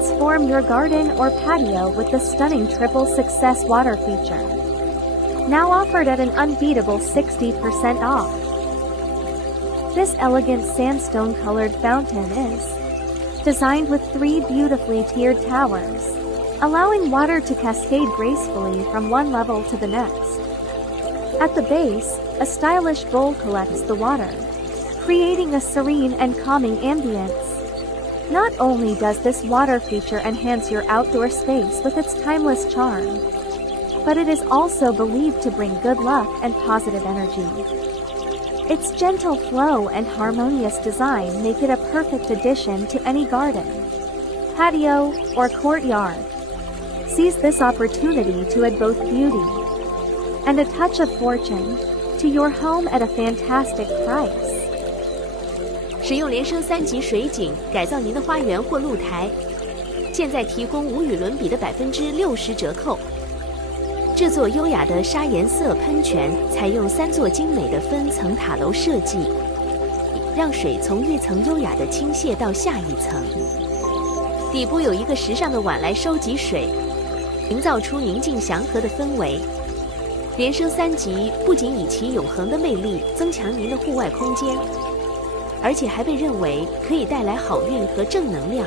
Transform your garden or patio with the stunning Triple Success water feature. Now offered at an unbeatable 60% off. This elegant sandstone-colored fountain is designed with 3 beautifully tiered towers, allowing water to cascade gracefully from one level to the next. At the base, a stylish bowl collects the water, creating a serene and calming ambience. Not only does this water feature enhance your outdoor space with its timeless charm, but it is also believed to bring good luck and positive energy. Its gentle flow and harmonious design make it a perfect addition to any garden, patio, or courtyard. Seize this opportunity to add both beauty and a touch of fortune to your home at a fantastic price. 使用连升3级水景改造您的花园或露台，现在提供无与伦比的60%折扣。这座优雅的沙颜色喷泉采用3座精美的分层塔楼设计，让水从一层优雅地倾泻到下一层。底部有一个时尚的碗来收集水，营造出宁静祥和的氛围。连升3级不仅以其永恒的魅力增强您的户外空间，而且还被认为可以带来好运和正能量。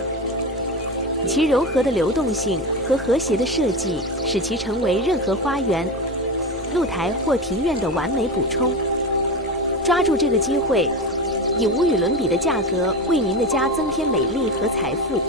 其柔和的流动性和和谐的设计，使其成为任何花园、露台或庭院的完美补充。抓住这个机会，以无与伦比的价格为您的家增添美丽和财富。